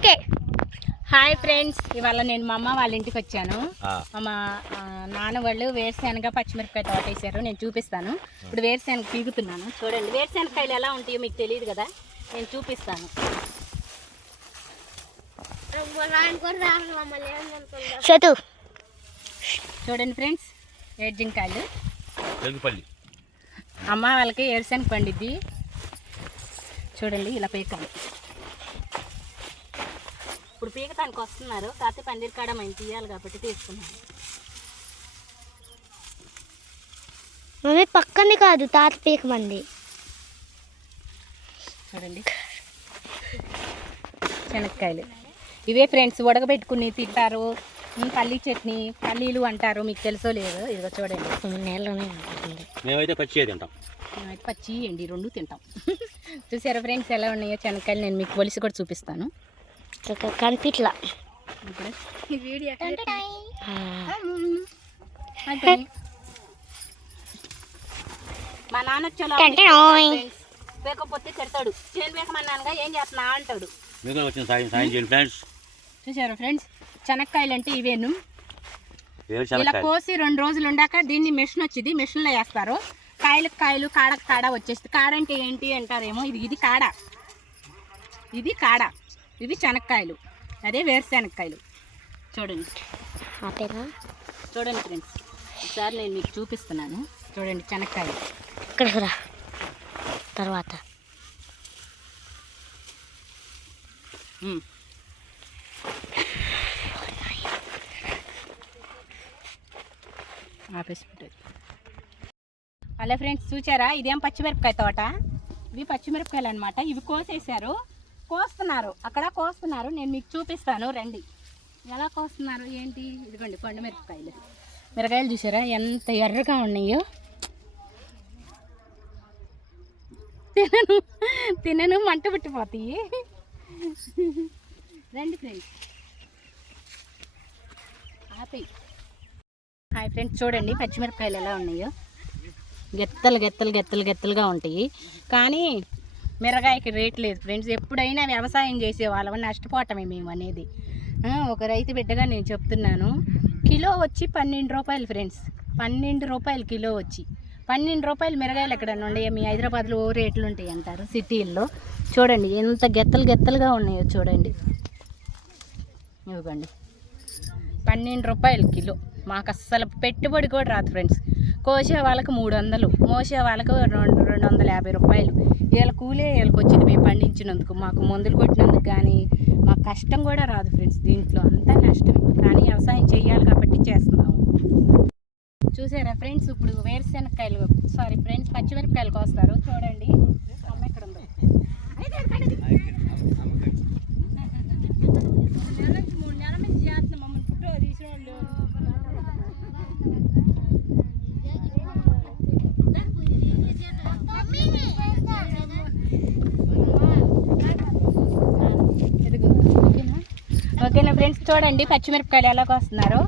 Okay. Hi friends, ఇవాళ నేను మా అమ్మ వాళ్ళ ఇంటికి వచ్చాను. మా నాన్న వాళ్ళు వేరుశెనగ పచ్చిమిరపకాయ తోట వేసారు. నేను చూపిస్తాను. ఇప్పుడు వేరుశెనగ పీగుతున్నాను. చూడండి, వేరుశెనగకాయలు ఎలా ఉంటాయో మీకు తెలియదు కదా, నేను చూపిస్తాను. చూడండి ఫ్రెండ్స్, ఏడ్జింకాయలు. అమ్మ వాళ్ళకి వేరుశెనగ పండిద్ది. చూడండి, ఇలా పీకాలి. ఇప్పుడు పీకటానికి వస్తున్నారు, కాకపోతే పందిరి కాడ మేము తీయాలి కాబట్టి తీసుకున్నాను. మమ్మీ పక్కనే కాదు, తాత పీకమంది. చూడండి, శనక్కాయలు ఇవే ఫ్రెండ్స్, ఉడకబెట్టుకుని తింటారు. పల్లీ చట్నీ, పల్లీలు అంటారు, మీకు తెలుసో లేదు. ఇదిగో చూడండి, నేలలోనే ఉంటుంది. మేమైతే పచ్చి తింటాం. మేమైతే పచ్చి ఎండి రెండు తింటాం. చూసారా ఫ్రెండ్స్ ఎలా ఉన్నాయో శనక్కాయలు? నేను మీకు ఒలిసి కూడా చూపిస్తాను. కనిపిట్లా మా నాన్న పేకపోతే తిడతాడు. చేను పేకమన్నానుగా ఏం చేస్తున్నా అంటాడు. చూసారా ఫ్రెండ్స్, శనక్కాయలు అంటే ఇవేను. ఇలా కోసి 2 రోజులు ఉండాక దీన్ని మిషన్ వచ్చింది, మిషన్లో వేస్తారు. కాయలకు కాయలు, కాడకు కాడ వచ్చేస్తుంది. కాడ అంటే ఏంటి అంటారేమో, ఇది కాడ, ఇది కాడ. ఇవి శనక్కాయలు, అదే వేరుశెనక్కాయలు. చూడండి, చూడండి ఫ్రెండ్స్, ఒకసారి నేను మీకు చూపిస్తున్నాను. చూడండి శనక్కాయలు. ఇక్కడ తర్వాత ఆపేసి పెట్టేది. అలా ఫ్రెండ్స్ చూసారా, ఇదేం పచ్చిమిరపకాయ తోట. ఇవి పచ్చిమిరపకాయలు అనమాట. ఇవి కోసేసారు, కోస్తున్నారు, అక్కడ కోస్తున్నారు. నేను మీకు చూపిస్తాను, రండి. ఎలా కోస్తున్నారు ఏంటి? ఇదిగోండి పండు మిరపకాయలు. మిరకాయలు చూసారా ఎంత ఎర్రగా ఉన్నాయో. తినను మంట పెట్టిపోతాయి. రండి ఫ్రెండ్స్, ఆపేయి. హాయ్ ఫ్రెండ్స్, చూడండి పచ్చిమిరపకాయలు ఎలా ఉన్నాయో. గెత్తలు గెత్తలు గెత్తలు గెత్తలుగా ఉంటాయి. కానీ మిరగాయకి రేట్ లేదు ఫ్రెండ్స్. ఎప్పుడైనా వ్యవసాయం చేసే వాళ్ళని నష్టపోవటమే మేము అనేది. ఒక రైతు బిడ్డగా నేను చెప్తున్నాను. కిలో వచ్చి 12 రూపాయలు ఫ్రెండ్స్, 12 రూపాయలు కిలో వచ్చి. 12 రూపాయలు మిరగాయలు ఎక్కడన్నా ఉన్నాయో? మీ హైదరాబాద్లో ఓ రేట్లు ఉంటాయి అంటారు సిటీల్లో. చూడండి ఎంత గెత్తలు గెత్తలుగా ఉన్నాయో చూడండి. ఇవ్వండి 12 రూపాయలు కిలో. మాకు అస్సలు పెట్టుబడి కూడా రాదు ఫ్రెండ్స్. కోసే వాళ్ళకు 300, మోసే వాళ్ళకు 250 రూపాయలు. వీళ్ళ కూలే వీళ్ళకి వచ్చింది మేము పండించినందుకు. మాకు మందులు కొట్టినందుకు కానీ మాకు కష్టం కూడా రాదు ఫ్రెండ్స్. దీంట్లో అంతా నష్టమే, కానీ వ్యవసాయం చేయాలి కాబట్టి చేస్తున్నాము. చూసారా ఫ్రెండ్స్, ఇప్పుడు వేరుశెనక్కాయలు ఫ్రెండ్స్ పచ్చిమిరపకాయలు కోస్తారు. చూడండి అమ్మ ఎక్కడ ఉందో. 3 నెలల నుంచి చేస్తున్నాం మమ్మల్ని పుట్టో తీసిన వాళ్ళు. ఓకేనా ఫ్రెండ్స్, చూడండి పచ్చిమిరపకాయలు ఎలా కోస్తున్నారు.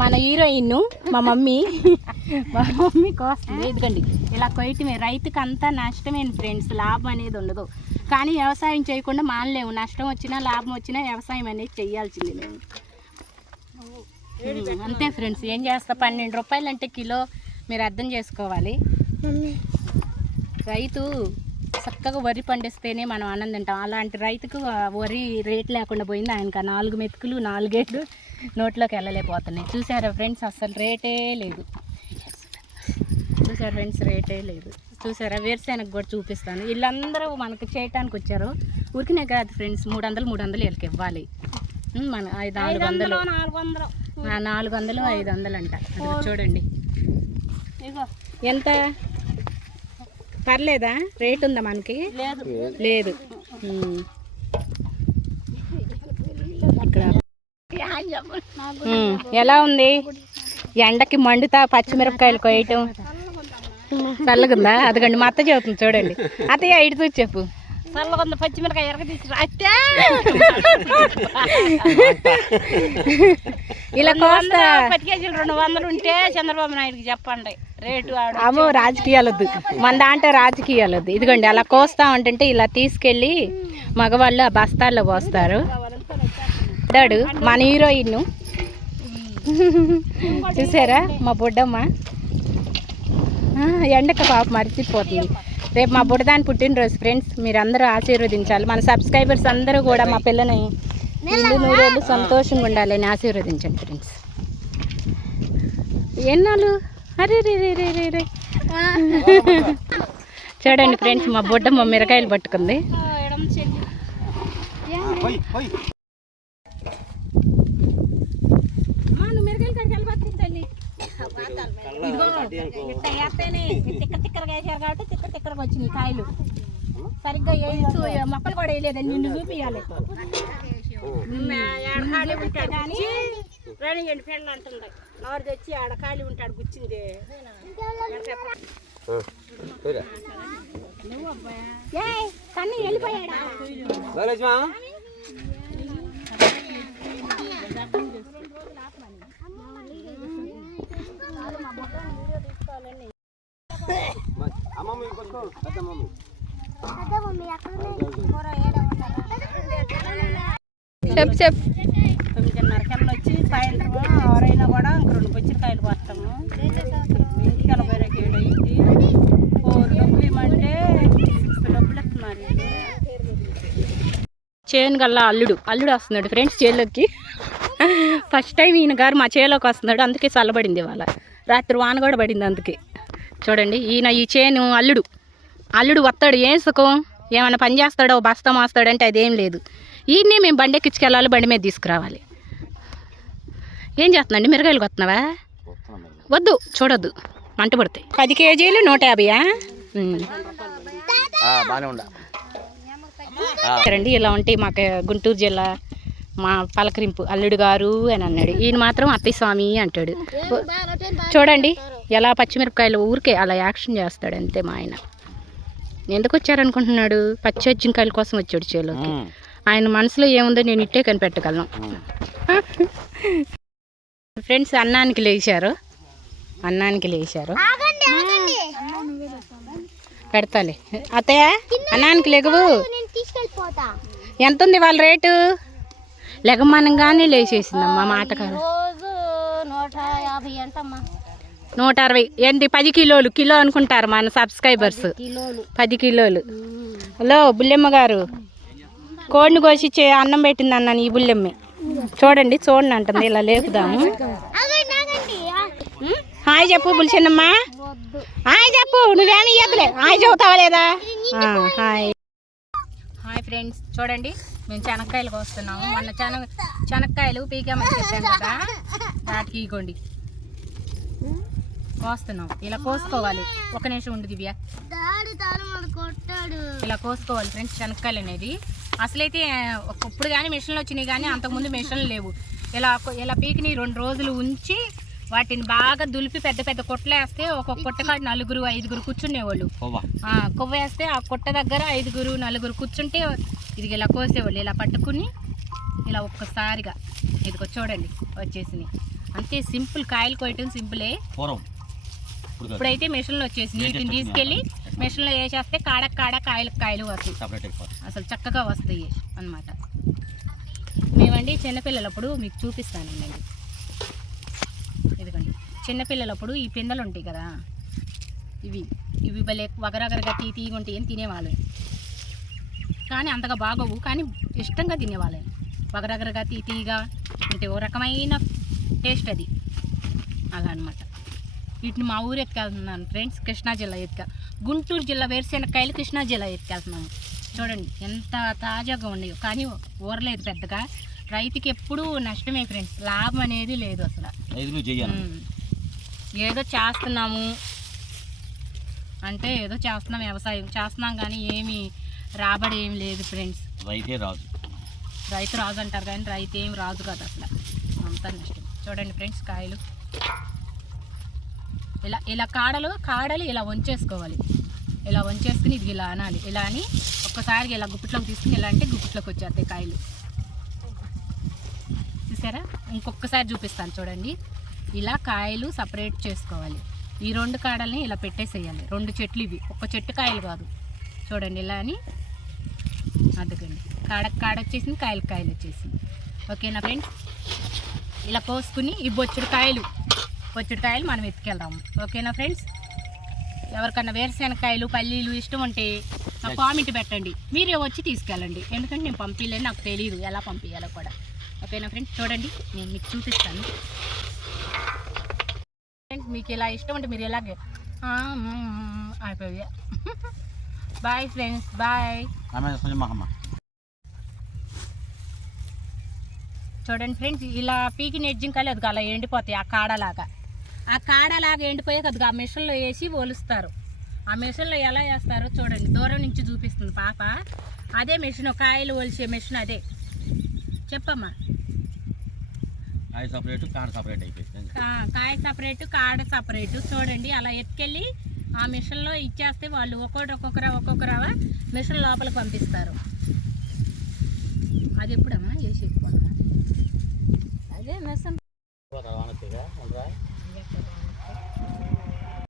మన హీరోయిన్ మా మమ్మీ కోస్తుంది. ఎందుకండి ఇలా కొయ్యటమే. రైతుకి అంతా నష్టమేను ఫ్రెండ్స్, లాభం అనేది ఉండదు. కానీ వ్యవసాయం చేయకుండా మానలేము. నష్టం వచ్చినా లాభం వచ్చినా వ్యవసాయం అనేది చేయాల్సింది మేము. అంతే ఫ్రెండ్స్, ఏం చేస్తా. 12 రూపాయలు అంటే కిలో, మీరు అర్థం చేసుకోవాలి. రైతు చక్కగా వరి పండిస్తేనే మనం ఆనందం తింటాం. అలాంటి రైతుకు వరి రేట్ లేకుండా పోయింది. ఆయనకు 4 మెతుకులు 4 ఏళ్ళు నోట్లోకి వెళ్ళలేకపోతున్నాయి. చూసారా ఫ్రెండ్స్, అసలు రేటే లేదు. చూసారా ఫ్రెండ్స్, రేటే లేదు. చూసారా, వేరుశెనగ కూడా చూపిస్తాను. వీళ్ళందరూ మనకు చేయటానికి వచ్చారు, ఊరికినే కాదు ఫ్రెండ్స్. 300 వీళ్ళకి ఇవ్వాలి. మన 400 500 అంట. చూడండి ఎంత పర్లేదా? రేట్ ఉందా మనకి? లేదు. ఇక్కడ ఎలా ఉంది? ఎండకి మండుతా పచ్చిమిరపకాయలు కొయ్యటం. చల్లగుందా? అదిగండి మా అత్త చెబుతుంది చూడండి. అత్తయ్య ఇటు చూసి చెప్పు. చల్లగుంది పచ్చిమిరకాయ ఎరగ తీసి అత్తే. ఇలా కోస్తా 10 కేజీలు 200 ఉంటే చంద్రబాబు నాయుడుకి చెప్పండి రేటు. అమ్మో రాజకీయాలు వద్దు, మన దాంట్లో రాజకీయాలు వద్దు. ఇదిగోండి అలా కోస్తా ఉంటుంటే ఇలా తీసుకెళ్ళి మగవాళ్ళు ఆ బస్తాల్లో పోస్తారు. డాడు మన హీరోయిన్ చూసారా మా బుడ్డమ్మ ఎండక పాప మర్చిపోతుంది. రేపు మా బుడ్డదాని పుట్టినరోజు ఫ్రెండ్స్, మీరు అందరూ ఆశీర్వదించాలి. మన సబ్స్క్రైబర్స్ అందరూ కూడా మా పిల్లని ఇల్లు నూరేళ్ళు సంతోషంగా ఉండాలని ఆశీర్వదించండి ఫ్రెండ్స్. ఎన్నాళ్ళు అరే రే రే రే రే రే చూడండి ఫ్రెండ్స్, మా బుడ్డమ్మ మిరకాయలు పట్టుకుంది. తిక్కరగా వేసారు కాబట్టి తిక్కరగా వచ్చినాయి కాయలు. సరిగ్గా మొక్కలు కూడా వేయలేదండి, నిన్ను చూపించాలి. ఖాళీ ఉంటాడు కానీ రన్నింగ్ ఫ్రెండ్ అంటుంది. నోరు తెచ్చి ఆడ ఖాళీ ఉంటాడు గుచ్చింది. కన్ను వెళ్ళిపోయాడా? చెప్పు చెప్పు. 9:30 వచ్చి సాయంత్రం ఎవరైనా కూడా 2 పచ్చికాయలు పడతాము. ఇంటికి 40 అయింది. 4 డబ్బులు ఇవ్వమంటే 6 డబ్బులు ఇస్తున్నారు. చేను గల్లా అల్లుడు వస్తున్నాడు ఫ్రెండ్స్ చేలోకి. ఫస్ట్ టైం ఈయన గారు మా చేలోకి వస్తున్నాడు, అందుకే చల్లబడింది ఇవాళ. రాత్రి వాన కూడా పడింది అందుకే. చూడండి ఈయన ఈ చేను అల్లుడు వస్తాడు. ఏం సుఖం, ఏమైనా పని చేస్తాడో బస్తా మోస్తాడంటే అదేం లేదు. ఈయన్నే మేము బండి ఎక్కించుకెళ్ళాలి, బండి మీద తీసుకురావాలి. ఏం చేస్తున్నాండి, మిరగాయలు కొత్తున్నావా? వద్దు, చూడొద్దు, మంట పడతాయి. 10 కేజీలు 150. రండి, ఇలా ఉంటాయి మాకు గుంటూరు జిల్లా. మా పలకరింపు అల్లుడు గారు అని అన్నాడు. ఈయన మాత్రం అత్తయ్య స్వామి అంటాడు. చూడండి ఎలా పచ్చిమిరపకాయలు ఊరికే అలా యాక్షన్ చేస్తాడు అంతే. మా ఆయన ఎందుకు వచ్చారనుకుంటున్నాడు? పచ్చిమిరపకాయల కోసం వచ్చాడు చేలోకి. ఆయన మనసులో ఏముందో నేను ఇట్టే కనిపెట్టగలను. ఫ్రెండ్స్ అన్నానికి లేచారు పెడతాలే. అత్తయ్య అన్నానికి లేవు. ఎంత ఉంది వాళ్ళ రేటు? లెగమనంగానే లేచేసిందమ్మా మాట కాదు. 160 ఏంటి? 10 కిలోలు. కిలో అనుకుంటారు మన సబ్స్క్రైబర్స్. 10 కిలోలు. హలో బుల్లెమ్మ గారు, కోడిని కోసి అన్నం పెట్టింది అన్నాను ఈ బుల్లెమ్మే. చూడండి అంటుంది. ఇలా లేపుదాము. హాయ్ చెప్పు బుల్చెన్నమ్మ, హాయ్ చెప్పు. నువ్వేమి ఇయ్యదులే, హాయ్ చెబుతావా లేదా? హాయ్ ఫ్రెండ్స్, చూడండి మేము శనక్కాయలు కోస్తున్నాము. మొన్న శనక్కాయలు పీకామని చెప్పాను కదా, వాటికి ఇగోండి కోస్తున్నాం. ఇలా కోసుకోవాలి. ఒక నిమిషం ఉండు దివ్య. ఇలా కోసుకోవాలి ఫ్రెండ్స్ శనక్కాయలు అనేది. అసలైతే ఇప్పుడు కానీ మిషన్లు వచ్చినాయి, కానీ అంతకుముందు మిషన్లు లేవు. ఇలా పీకిని 2 రోజులు ఉంచి వాటిని బాగా దులిపి పెద్ద పెద్ద కొట్టలు వేస్తే ఒక్కొక్క కొట్ట కాడ 4-5 కూర్చునేవాళ్ళు. కొవ్వ వేస్తే ఆ కొట్ట దగ్గర 5-4 కూర్చుంటే ఇది ఇలా కోసేవాళ్ళు. ఇలా పట్టుకుని ఇలా ఒక్కసారిగా ఇదిగో చూడండి వచ్చేసినాయి. అంతే సింపుల్. కాయలు కోయటం సింపులే. ఇప్పుడైతే మిషన్లు వచ్చేసి వీటిని తీసుకెళ్ళి మిషన్లో వేసేస్తే కాడ కాయలు వస్తాయి. అసలు చక్కగా వస్తాయి అన్నమాట. మేమండి చిన్నపిల్లలప్పుడు మీకు చూపిస్తానండి. ఇదిగోండి చిన్నపిల్లలప్పుడు ఈ పిందెలు ఉంటాయి కదా, ఇవి భలే వగరగరగా తీగా ఉంటాయి అని తినేవాళ్ళు. కానీ అంతగా బాగోవు, కానీ ఇష్టంగా తినేవాళ్ళని. వగరగరగా తీగా అంటే ఓ రకమైన టేస్ట్ అది. అలా అనమాట. వీటిని మా ఊరు ఎత్తుకెళ్తున్నాను ఫ్రెండ్స్, కృష్ణా జిల్లా గుంటూరు జిల్లా వేరుశెనక్కాయలు కృష్ణా జిల్లా ఎత్తుకెళ్తున్నాము. చూడండి ఎంత తాజాగా ఉన్నాయో, కానీ ఊరలేదు పెద్దగా. రైతుకి ఎప్పుడూ నష్టమే ఫ్రెండ్స్, లాభం అనేది లేదు అసలు. ఏదో చేస్తున్నాము అంటే ఏదో చేస్తున్నాం, వ్యవసాయం చేస్తున్నాం, కానీ ఏమి రాబడి ఏమి లేదు ఫ్రెండ్స్. రైతు రాజు అంటారు కానీ రైతు ఏం రాజు కాదు అసలు, అంతా నష్టం. చూడండి ఫ్రెండ్స్ కాయలు ఇలా కాడలు ఇలా వంచేసుకోవాలి. ఇలా వంచేసుకుని ఇది ఇలా అనాలి. ఇలా అని ఒక్కసారి ఇలా గుప్పిట్లోకి తీసుకుని ఇలా అంటే గుప్పిట్లోకి వచ్చేస్తాయి కాయలు. చూసారా? ఇంకొకసారి చూపిస్తాను చూడండి. ఇలా కాయలు సపరేట్ చేసుకోవాలి. ఈ 2 కాడల్ని ఇలా పెట్టేసేయాలి. 2 చెట్లు ఇవి, ఒక చెట్టు కాయలు కాదు. చూడండి ఇలా అని అదకండి కాడ వచ్చేసింది, కాయలు వచ్చేసింది. ఓకేనా ఫ్రెండ్స్, ఇలా కోసుకుని ఈ బొచ్చుడుకాయలు మనం ఎత్తుకెళ్దాము. ఓకేనా ఫ్రెండ్స్, ఎవరికన్నా వేరుశెనగకాయలు పల్లీలు ఇష్టం ఉంటే నాకు కామెంట్ పెట్టండి, మీరే వచ్చి తీసుకెళ్ళండి. ఎందుకంటే నేను పంపించలేను, నాకు తెలియదు ఎలా పంపించాలో కూడా. ఓకేనా ఫ్రెండ్స్, చూడండి నేను మీకు చూపిస్తాను. ఫ్రెండ్స్ మీకు ఇలా ఇష్టం ఉంటే మీరు ఇలాగే అయిపోయా. Bye friends, bye. చూడండి ఫ్రెండ్స్, ఇలా పీకి నెజ్జింకాయలు అది అలా ఎండిపోతాయి. ఆ కాడలాగా ఎండిపోయాక అది ఆ మిషన్లో వేసి ఒలుస్తారు. ఆ మిషన్లో ఎలా వేస్తారో చూడండి, దూరం నుంచి చూపిస్తుంది పాప. అదే మిషన్, కాయలు ఒలిసే మిషన్ అదే. చెప్పమ్మా. కాయ సపరేటు, కాడ సపరేటు. చూడండి అలా ఎత్తుకెళ్ళి ఆ మిషన్లో ఇచ్చేస్తే వాళ్ళు ఒక్కొక్క రవ మిషన్ లోపలికి పంపిస్తారు. అది ఎప్పుడమ్మా వేసి